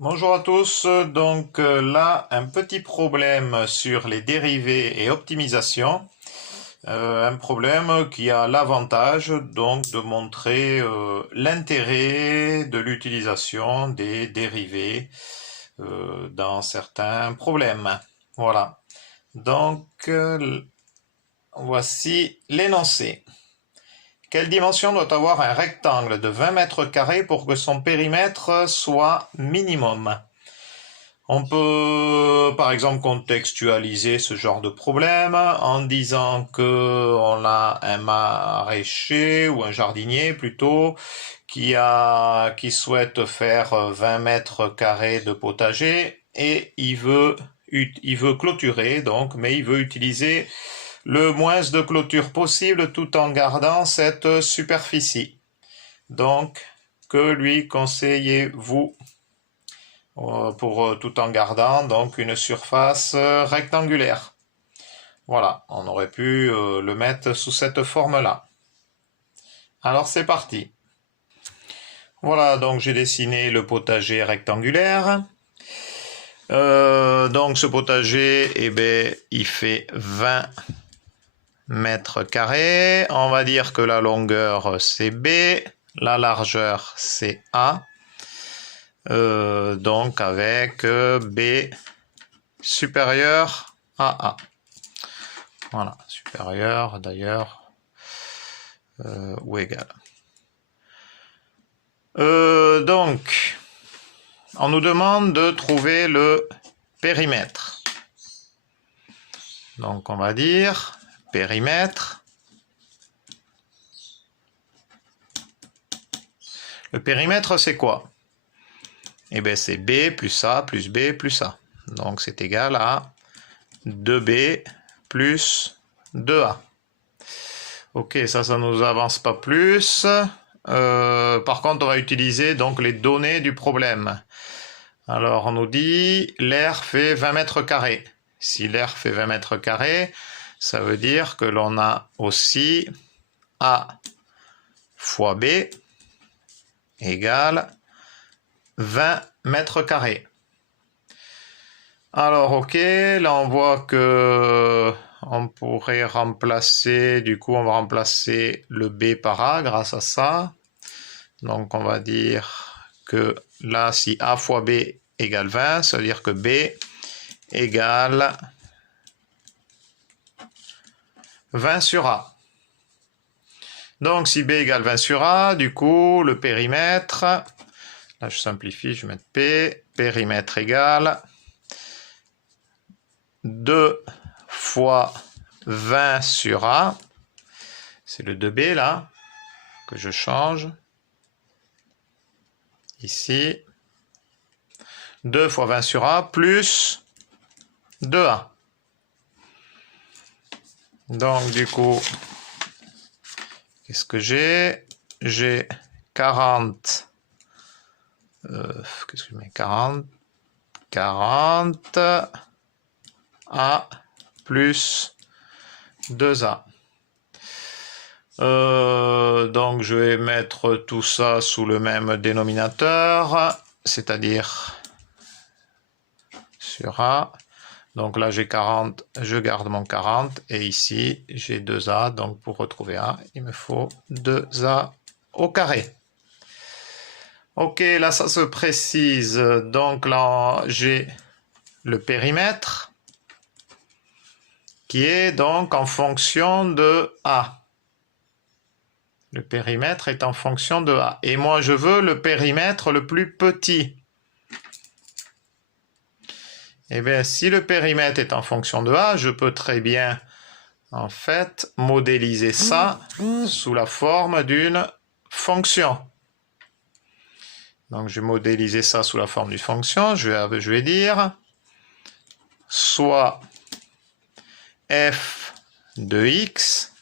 Bonjour à tous, donc là un petit problème sur les dérivés et optimisation. Un problème qui a l'avantage donc de montrer l'intérêt de l'utilisation des dérivés dans certains problèmes. Voilà, donc voici l'énoncé. Quelle dimension doit avoir un rectangle de 20 mètres carrés pour que son périmètre soit minimum? On peut, par exemple, contextualiser ce genre de problème en disant que on a un maraîcher ou un jardinier plutôt qui souhaite faire 20 mètres carrés de potager et il veut clôturer donc, mais il veut utiliser le moins de clôture possible tout en gardant cette superficie. Donc, que lui conseillez-vous pour tout en gardant donc une surface rectangulaire? Voilà, on aurait pu le mettre sous cette forme-là. Alors c'est parti. Voilà, donc j'ai dessiné le potager rectangulaire. Donc ce potager, eh ben, il fait 20 mètres carrés. On va dire que la longueur c'est B, la largeur c'est A. Donc avec B supérieur à A. Voilà, supérieur d'ailleurs ou égal. Donc, on nous demande de trouver le périmètre. Donc on va dire périmètre. Le périmètre c'est quoi? Eh bien c'est B plus A plus B plus A. Donc c'est égal à 2B plus 2A. Ok, ça ne nous avance pas plus. Par contre, on va utiliser donc les données du problème. Alors, on nous dit l'air fait 20 mètres carrés. Si l'air fait 20 mètres carrés, ça veut dire que l'on a aussi A fois B égale 20 mètres carrés. Alors, ok, là on voit que on pourrait remplacer, du coup on va remplacer le B par A grâce à ça. Donc on va dire que là, si A fois B égale 20, ça veut dire que B égale 20 sur A. Donc si B égale 20 sur A, du coup le périmètre, là je simplifie, je vais mettre P, périmètre égale 2 fois 20 sur A, c'est le 2B là, que je change, ici, 2 fois 20 sur A plus 2A. Donc du coup, qu'est-ce que j'ai? J'ai 40, qu'est-ce que je mets? 40 A plus 2A. Donc je vais mettre tout ça sous le même dénominateur, c'est-à-dire sur A. Donc là j'ai 40, je garde mon 40 et ici j'ai 2A. Donc pour retrouver A, il me faut 2A au carré. Ok, là ça se précise. Donc là j'ai le périmètre qui est donc en fonction de A. Le périmètre est en fonction de A. Et moi, je veux le périmètre le plus petit. Eh bien, si le périmètre est en fonction de A, je peux très bien, en fait, modéliser ça sous la forme d'une fonction. Donc, je vais modéliser ça sous la forme d'une fonction. Je vais dire soit f de x,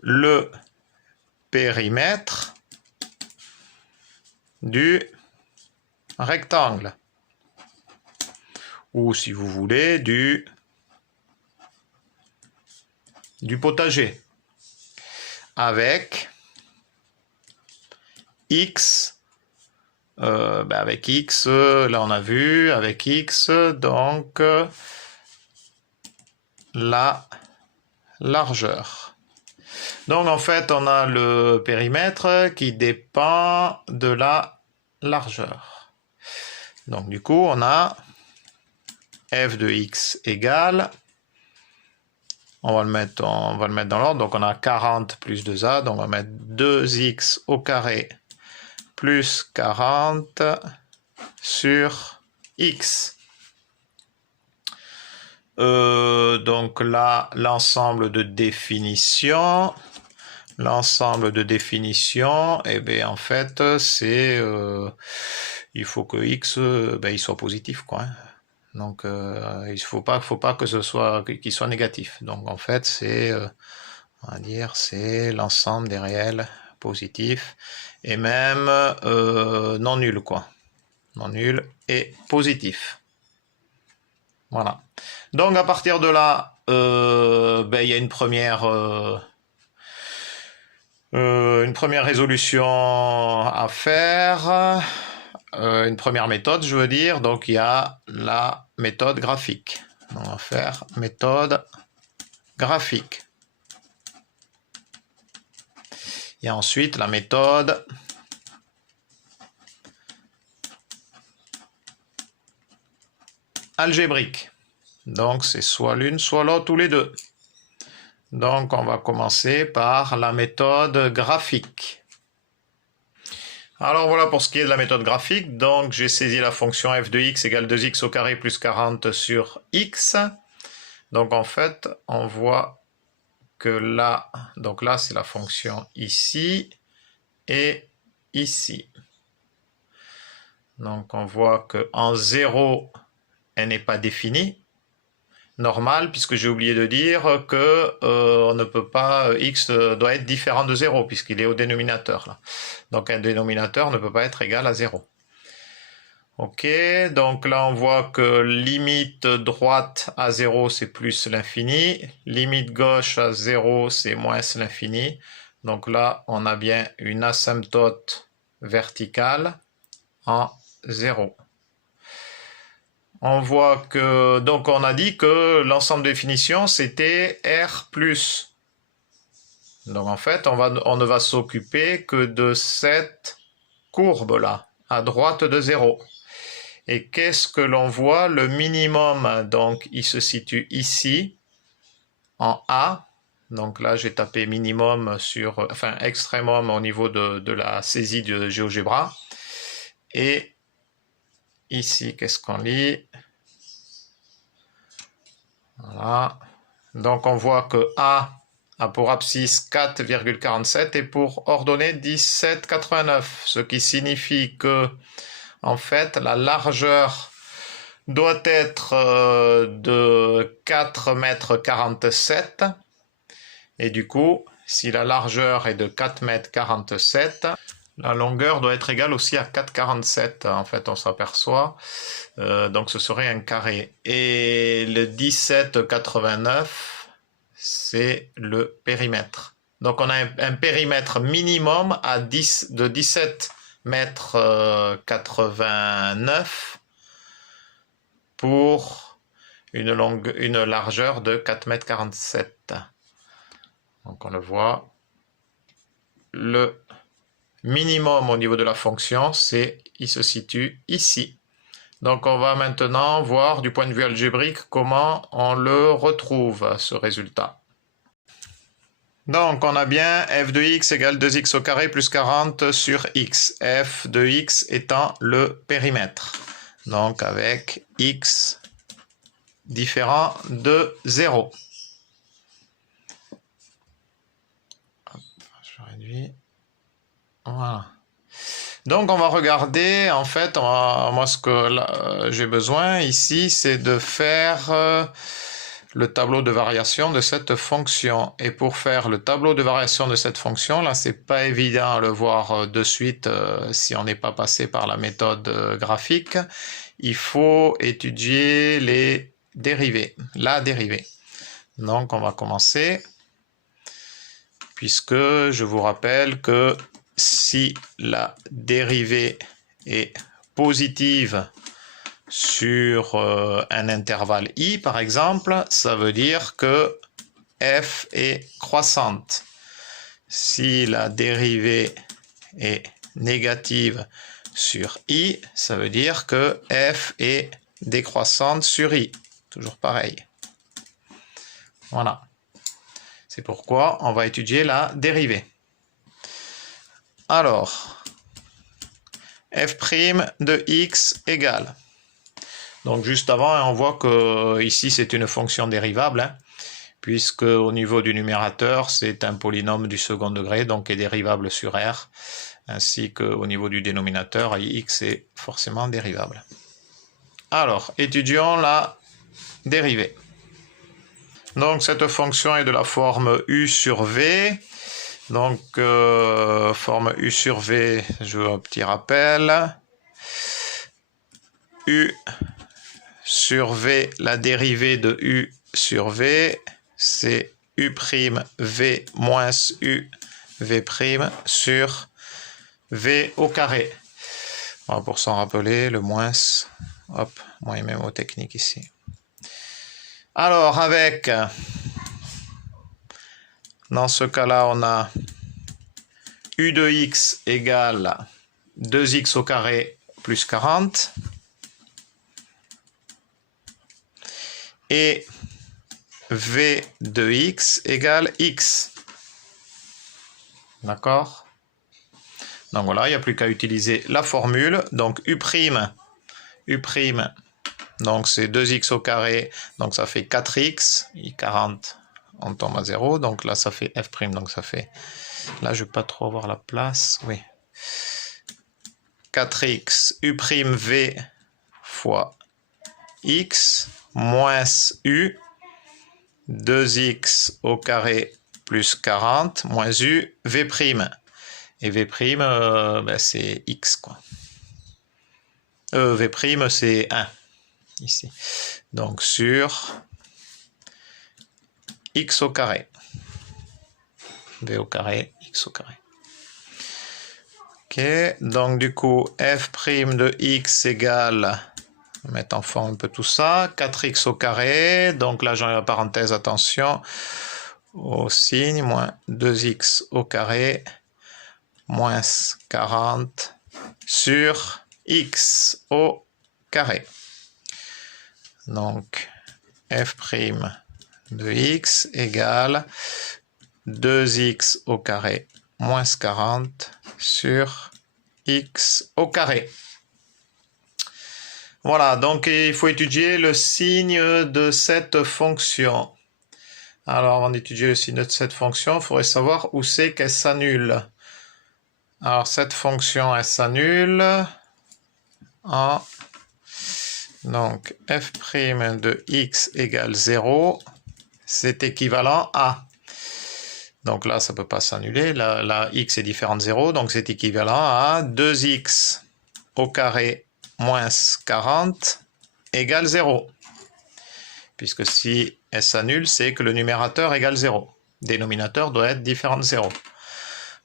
le périmètre du rectangle. Ou si vous voulez, du potager. Avec x avec x, là on a vu, avec x, donc la largeur. Donc en fait, on a le périmètre qui dépend de la largeur. Donc du coup, on a f de x égale, on va le mettre dans l'ordre, donc on a 40 plus 2a, donc on va mettre 2x au carré plus 40 sur x. Donc là, l'ensemble de définition, eh bien en fait, c'est il faut que x il soit positif, quoi. Hein. Donc il faut pas que ce soit qu'il soit négatif. Donc en fait, c'est on va dire c'est l'ensemble des réels positifs et même non nuls, quoi. Non nuls et positifs. Voilà. Donc à partir de là, il y a une première résolution à faire, une première méthode, je veux dire. Donc il y a la méthode graphique. On va faire méthode graphique. Il y a ensuite la méthode algébrique. Donc c'est soit l'une, soit l'autre, ou les deux. Donc on va commencer par la méthode graphique. Alors voilà pour ce qui est de la méthode graphique. Donc j'ai saisi la fonction f de x égale 2x au carré plus 40 sur x. Donc en fait, on voit que là, donc là c'est la fonction ici et ici. Donc on voit qu'en 0, elle n'est pas définie. Normal, puisque j'ai oublié de dire que on ne peut pas, x doit être différent de 0, puisqu'il est au dénominateur. Là. Donc un dénominateur ne peut pas être égal à 0. Ok, donc là on voit que limite droite à 0 c'est plus l'infini, limite gauche à 0 c'est moins l'infini. Donc là on a bien une asymptote verticale en 0. On voit que, donc on a dit que l'ensemble de définition c'était R+. Donc en fait on ne va s'occuper que de cette courbe là, à droite de 0. Et qu'est-ce que l'on voit? Le minimum, donc il se situe ici, en A. Donc là j'ai tapé minimum sur, enfin extrêmum au niveau de la saisie de GeoGebra. Et ici, qu'est-ce qu'on lit? Voilà. Donc on voit que A a pour abscisse 4,47 et pour ordonnée 17,89, ce qui signifie que en fait la largeur doit être de 4,47 m. Et du coup, si la largeur est de 4,47 m, la longueur doit être égale aussi à 4,47. En fait, on s'aperçoit. Donc ce serait un carré. Et le 17,89, c'est le périmètre. Donc on a un périmètre minimum de 17,89 m pour une largeur de 4,47 m. Donc on le voit. Le minimum au niveau de la fonction, il se situe ici. Donc on va maintenant voir du point de vue algébrique comment on le retrouve, ce résultat. Donc on a bien f de x égale 2x au carré plus 40 sur x. F de x étant le périmètre. Donc avec x différent de 0. Hop, je réduis. Voilà. Donc on va regarder, en fait, moi ce que j'ai besoin ici, c'est de faire le tableau de variation de cette fonction. Et pour faire le tableau de variation de cette fonction, là c'est pas évident à le voir de suite si on n'est pas passé par la méthode graphique. Il faut étudier les dérivées, la dérivée. Donc on va commencer, puisque je vous rappelle que si la dérivée est positive sur un intervalle i, par exemple, ça veut dire que f est croissante. Si la dérivée est négative sur i, ça veut dire que f est décroissante sur i. Toujours pareil. Voilà. C'est pourquoi on va étudier la dérivée. Alors, f' de x égale. Donc juste avant, on voit que ici c'est une fonction dérivable, hein, puisque au niveau du numérateur, c'est un polynôme du second degré, donc est dérivable sur r, ainsi qu'au niveau du dénominateur, x est forcément dérivable. Alors, étudions la dérivée. Donc cette fonction est de la forme u sur v. Donc forme u sur v, je veux un petit rappel. U sur v, la dérivée de u sur v, c'est u' v moins u v' sur v au carré. Alors, pour s'en rappeler, le moins, hop, moins mémotechnique ici. Alors avec, dans ce cas-là, on a u de x égale 2x au carré plus 40. Et v de x égale x. D'accord? Donc voilà, il n'y a plus qu'à utiliser la formule. Donc u', donc c'est 2x au carré, donc ça fait 4x, et 40, on tombe à 0, donc là ça fait f', donc ça fait, là je ne vais pas trop avoir la place, oui. 4x u'v fois x moins u, 2x au carré plus 40, moins u, v'. Et v', ben c'est x, quoi. V' c'est 1, ici. Donc sur x au carré. V au carré, x au carré. Ok, donc du coup, f' de x égale, on va mettre en forme un peu tout ça, 4x au carré, donc là j'en ai la parenthèse, attention, au signe, moins 2x au carré, moins 40 sur x au carré. Donc, f' de x égale 2x au carré moins 40 sur x au carré. Voilà, donc il faut étudier le signe de cette fonction. Alors, avant d'étudier le signe de cette fonction, il faudrait savoir où c'est qu'elle s'annule. Alors, cette fonction, elle s'annule en... Donc, f' de x égale 0, c'est équivalent à... Donc là, ça ne peut pas s'annuler. Là, x est différent de 0, donc c'est équivalent à 2x au carré moins 40 égale 0. Puisque si elle s'annule, c'est que le numérateur égale 0. Le dénominateur doit être différent de 0.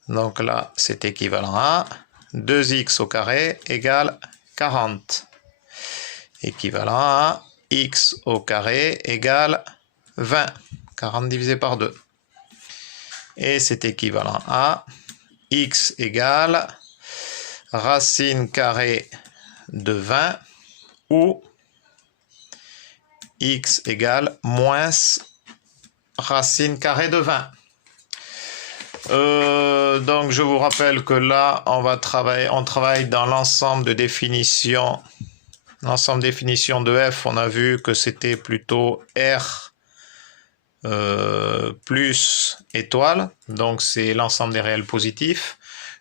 Donc là, c'est équivalent à 2x au carré égale 40. Équivalent à x au carré égale 20. 40 divisé par 2. Et c'est équivalent à x égale racine carrée de 20 ou x égale moins racine carrée de 20. Donc je vous rappelle que là on travaille dans l'ensemble de définitions. L'ensemble de définitions de f, on a vu que c'était plutôt r plus étoile, donc c'est l'ensemble des réels positifs.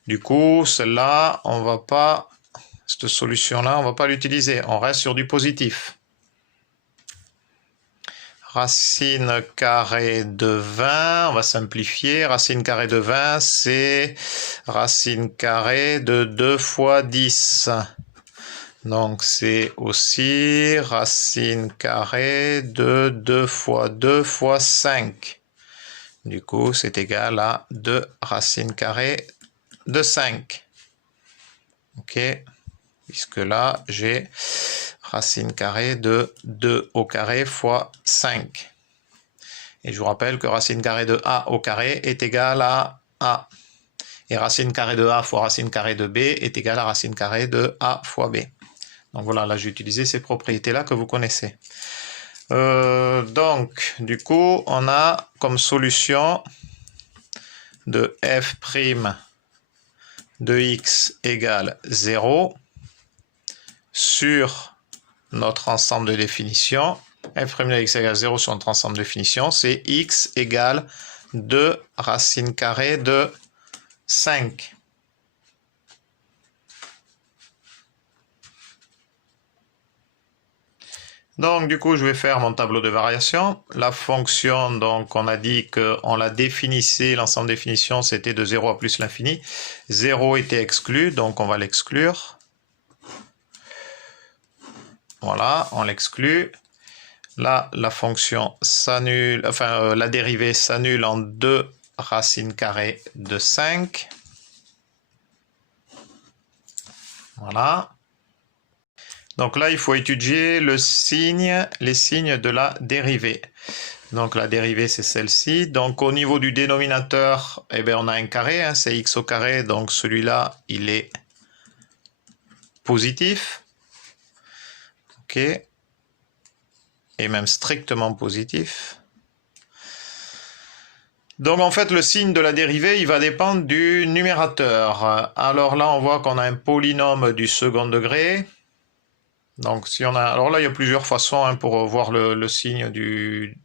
Du coup, celle-là, on va pas, cette solution-là, on va pas l'utiliser, on reste sur du positif. Racine carrée de 20, on va simplifier, racine carrée de 20, c'est racine carrée de 2 fois 10. Donc c'est aussi racine carrée de 2 fois 2 fois 5. Du coup, c'est égal à 2 racine carrée de 5. Ok. puisque là, j'ai racine carrée de 2 au carré fois 5. Et je vous rappelle que racine carrée de a au carré est égale à a. Et racine carrée de a fois racine carrée de b est égale à racine carrée de a fois b. Donc voilà, là j'ai utilisé ces propriétés-là que vous connaissez. Donc, du coup, on a comme solution de f' de x égale 0 sur notre ensemble de définition. F' de x égale 0 sur notre ensemble de définition, c'est x égale 2 racine carrée de 5. Donc, du coup, je vais faire mon tableau de variation. La fonction, donc, on a dit qu'on la définissait, l'ensemble de définition, c'était de 0 à plus l'infini. 0 était exclu, donc on va l'exclure. Voilà, on l'exclut. Là, la fonction s'annule, enfin, la dérivée s'annule en 2 racine carrée de 5. Voilà. Donc là, il faut étudier les signes de la dérivée. Donc la dérivée, c'est celle-ci. Donc au niveau du dénominateur, eh bien, on a un carré, hein, c'est x au carré. Donc celui-là, il est positif. OK. Et même strictement positif. Donc en fait, le signe de la dérivée, il va dépendre du numérateur. Alors là, on voit qu'on a un polynôme du second degré. Donc si on a, alors là il y a plusieurs façons hein, pour voir le signe du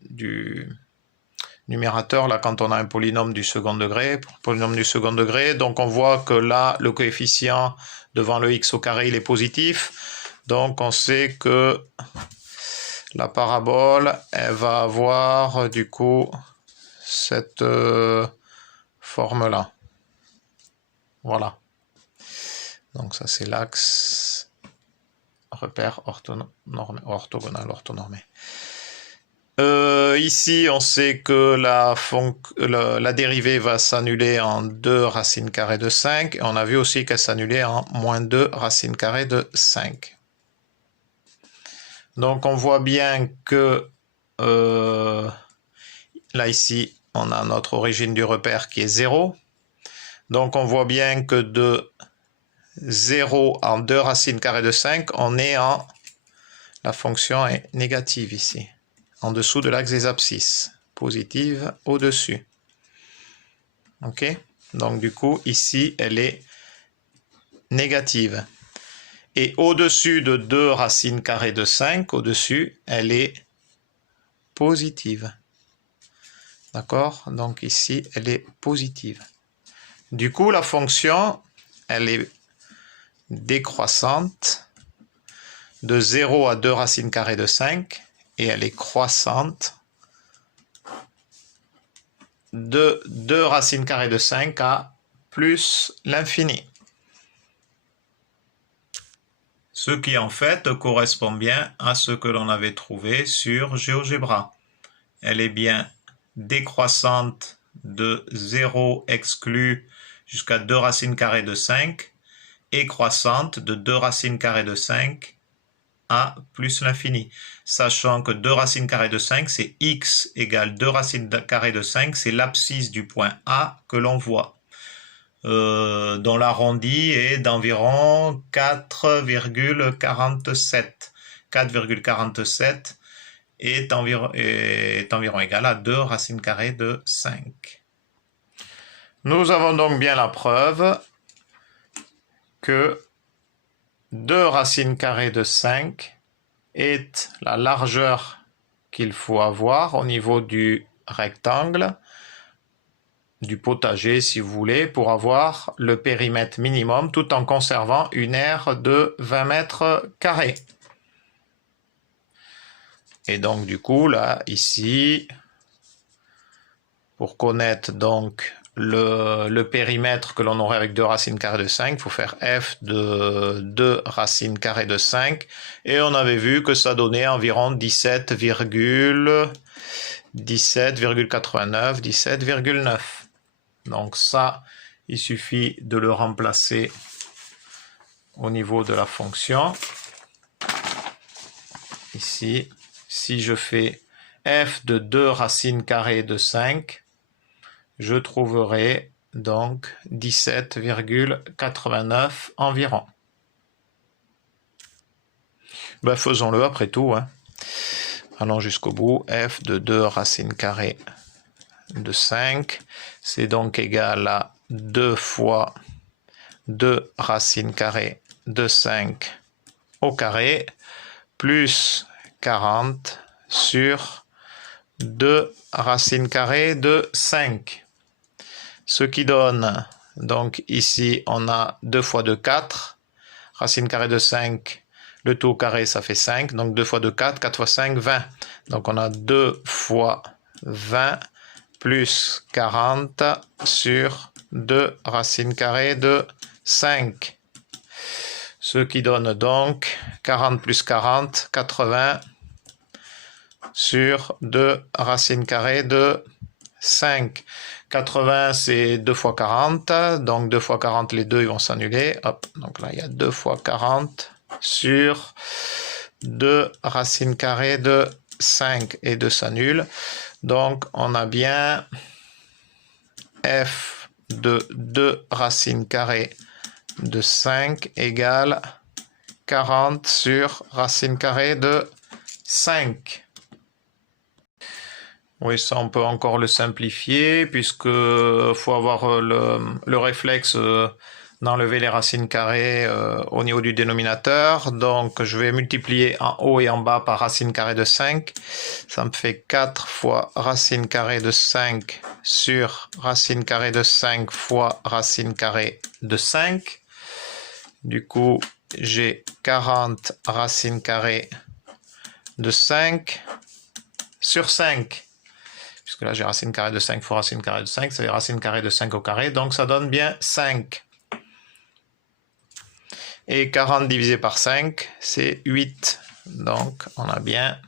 numérateur là quand on a un polynôme du second degré. Polynôme du second degré, donc on voit que là le coefficient devant le x au carré il est positif. Donc on sait que la parabole elle va avoir du coup cette forme là. Voilà. Donc ça c'est l'axe repère orthogonal, orthonormé. Ici, on sait que la dérivée va s'annuler en 2 racine carrée de 5. Et on a vu aussi qu'elle s'annulait en moins 2 racine carrée de 5. Donc, on voit bien que là, ici, on a notre origine du repère qui est 0. Donc, on voit bien que de 0 en 2 racine carrée de 5, on est en... La fonction est négative ici, en dessous de l'axe des abscisses, positive au-dessus. OK? Donc du coup, ici, elle est négative. Et au-dessus de 2 racines carrées de 5, au-dessus, elle est positive. D'accord? Donc ici, elle est positive. Du coup, la fonction, elle est décroissante de 0 à 2 racines carrées de 5 et elle est croissante de 2 racines carrées de 5 à plus l'infini. Ce qui en fait correspond bien à ce que l'on avait trouvé sur GeoGebra. Elle est bien décroissante de 0 exclu jusqu'à 2 racines carrées de 5 et croissante de 2 racines carrées de 5 à plus l'infini. Sachant que 2 racines carrées de 5, c'est x égale 2 racines carrées de 5, c'est l'abscisse du point A que l'on voit, dont l'arrondi est d'environ 4,47. 4,47 est environ égal à 2 racines carrées de 5. Nous avons donc bien la preuve que 2 racines carrées de 5 est la largeur qu'il faut avoir au niveau du rectangle, du potager si vous voulez, pour avoir le périmètre minimum tout en conservant une aire de 20 mètres carrés. Et donc du coup là, ici, pour connaître donc le périmètre que l'on aurait avec 2 racines carrées de 5, il faut faire f de 2 racines carrées de 5, et on avait vu que ça donnait environ 17,89, 17,9. Donc ça, il suffit de le remplacer au niveau de la fonction. Ici, si je fais f de 2 racines carrées de 5, je trouverai donc 17,89 environ. Ben, faisons-le après tout. Hein. Allons jusqu'au bout. F de 2 racines carrées de 5, c'est donc égal à 2 fois 2 racines carrées de 5 au carré, plus 40 sur 2 racines carrées de 5. Ce qui donne, donc ici on a 2 fois 2, 4. Racine carrée de 5, le tout au carré ça fait 5. Donc 2 fois 2, 4. 4 fois 5, 20. Donc on a 2 fois 20 plus 40 sur 2 racines carrées de 5. Ce qui donne donc 40 plus 40, 80 sur 2 racines carrées de 5. 80 c'est 2 fois 40, donc 2 fois 40 les deux ils vont s'annuler. Hop, donc là il y a 2 fois 40 sur 2 racines carrées de 5 et 2 s'annulent. Donc on a bien f de 2 racines carrées de 5 égale 40 sur racine carrée de 5. Oui, ça on peut encore le simplifier puisque faut avoir le réflexe d'enlever les racines carrées au niveau du dénominateur. Donc je vais multiplier en haut et en bas par racine carrée de 5. Ça me fait 4 fois racine carrée de 5 sur racine carrée de 5 fois racine carrée de 5. Du coup, j'ai 40 racines carrées de 5 sur 5. Puisque là, j'ai racine carrée de 5 fois racine carrée de 5, ça fait racine carrée de 5 au carré, donc ça donne bien 5. Et 40 divisé par 5, c'est 8. Donc, on a bien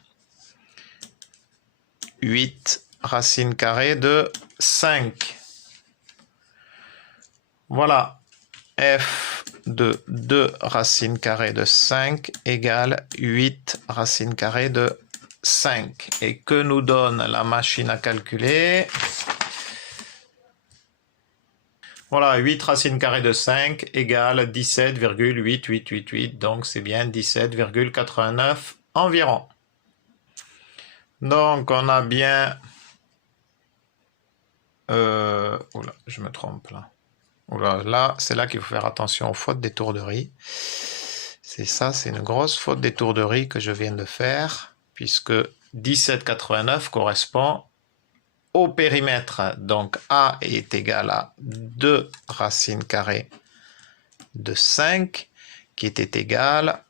8 racines carrées de 5. Voilà. F de 2 racines carrées de 5 égale 8 racines carrées de 5. Et que nous donne la machine à calculer? Voilà, 8 racines carrées de 5 égale 17,8888. Donc c'est bien 17,89 environ. Donc on a bien... Oula, je me trompe là. Oula, là, c'est là qu'il faut faire attention aux fautes d'étourderie. C'est ça, c'est une grosse faute d'étourderie que je viens de faire, puisque 17,89 correspond au périmètre. Donc A est égal à 2 racines carrées de 5, qui était égal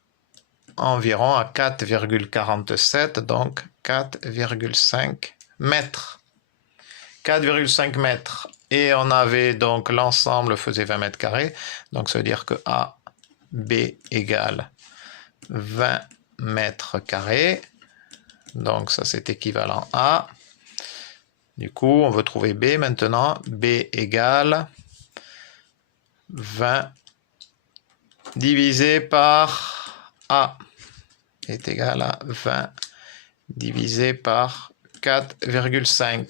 environ à 4,47, donc 4,5 mètres. 4,5 mètres. Et on avait donc l'ensemble faisait 20 mètres carrés. Donc ça veut dire que A, B égale 20 mètres carrés. Donc ça c'est équivalent à. Du coup, on veut trouver B maintenant. B égale 20 divisé par A est égal à 20 divisé par 4,5.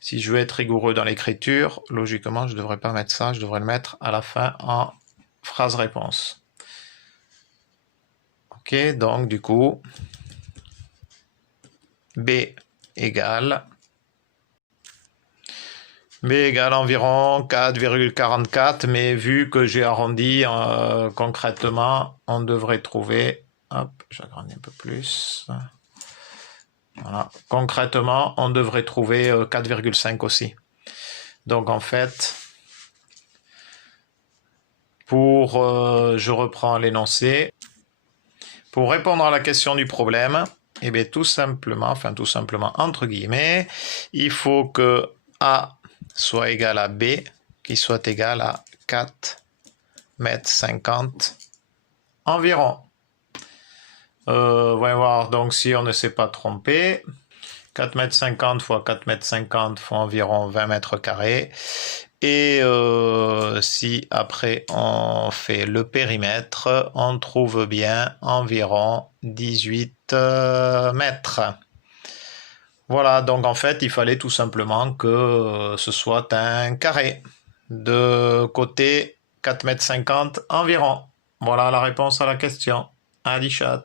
Si je veux être rigoureux dans l'écriture, logiquement, je ne devrais pas mettre ça, je devrais le mettre à la fin en phrase-réponse. Ok, donc du coup, B égale environ 4,44, mais vu que j'ai arrondi concrètement, on devrait trouver, hop, j'agrandis un peu plus. Voilà. Concrètement, on devrait trouver 4,5 aussi. Donc en fait, je reprends l'énoncé. Pour répondre à la question du problème, eh bien tout simplement entre guillemets, il faut que A soit égal à B, qui soit égal à 4,50 mètres environ. Voyons voir, donc si on ne s'est pas trompé, 4,50 mètres fois 4,50 mètres font environ 20 mètres carrés. Et si après on fait le périmètre, on trouve bien environ 18 mètres. Voilà, donc en fait, il fallait tout simplement que ce soit un carré de côté 4,50 m environ. Voilà la réponse à la question. Ali chat.